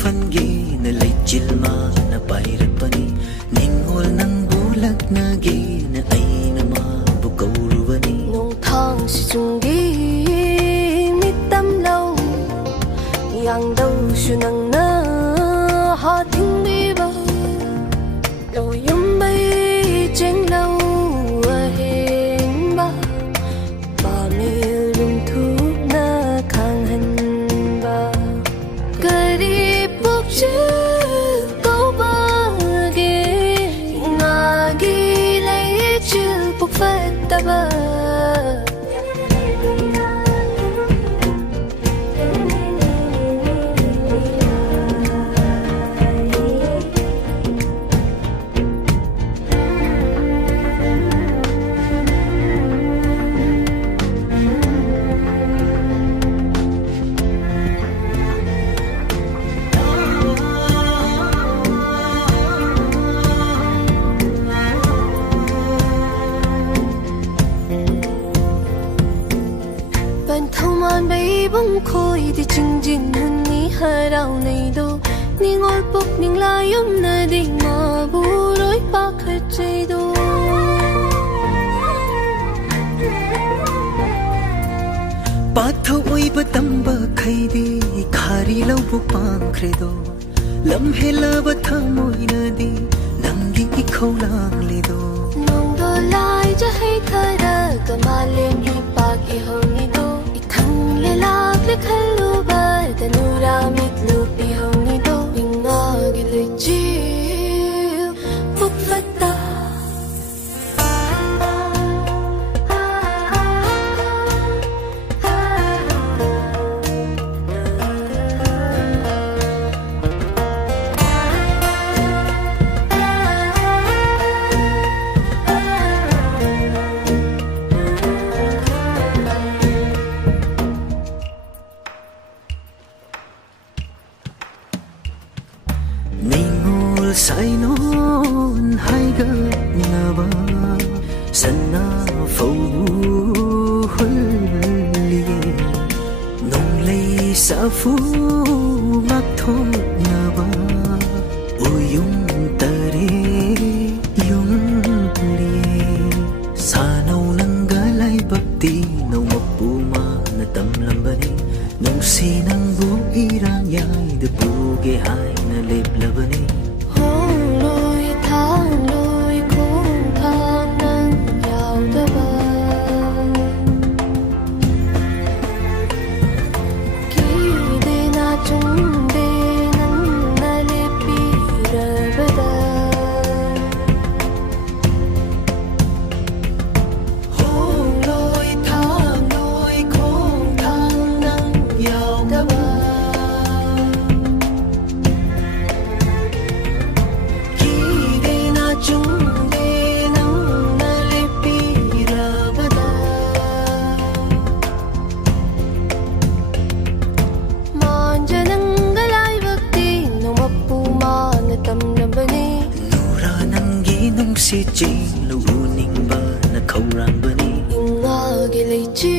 fange na leichil ma na pairakpani ningol nang bulak na ge na ai na ma bukaurubani nong thang si chunggi mitam lo yang dau su nang na ha thing bi ba lo yum bai cheng lo a hen ba ba mi lung thu na khang han ba kari bok chu ko ba ge nga gi lai chu bok fat ta ba bông khôi thì chừng chừng hơn ní hai đau này đâu ní ngồi bốc ní la yếm na đi mà bu rối bạc hết chơi đâu bát thâu oi bát tâm bạc khay đi khari lâu bu pang credo lâm he la bát thâu môi na đi nang gi khâu lang le do nong do lai cho hay thay ra cả mà lên hi bạc hi hồng ni đâu le lak le khalu ba tanura mit lu pi hong ni do inga gi le chi phúc phát ta sai non hai ga na ba sanna phâu huli nong lei sa phu mak tho na ba uyum tare yum li sa nau nang ga lai bakti nau mapu ma na tam lam ba ni nong si nang bu iran yai de bu ge hai na lep la ba ni si chi lu ning ba na khâu ram ba ni inga gi le chi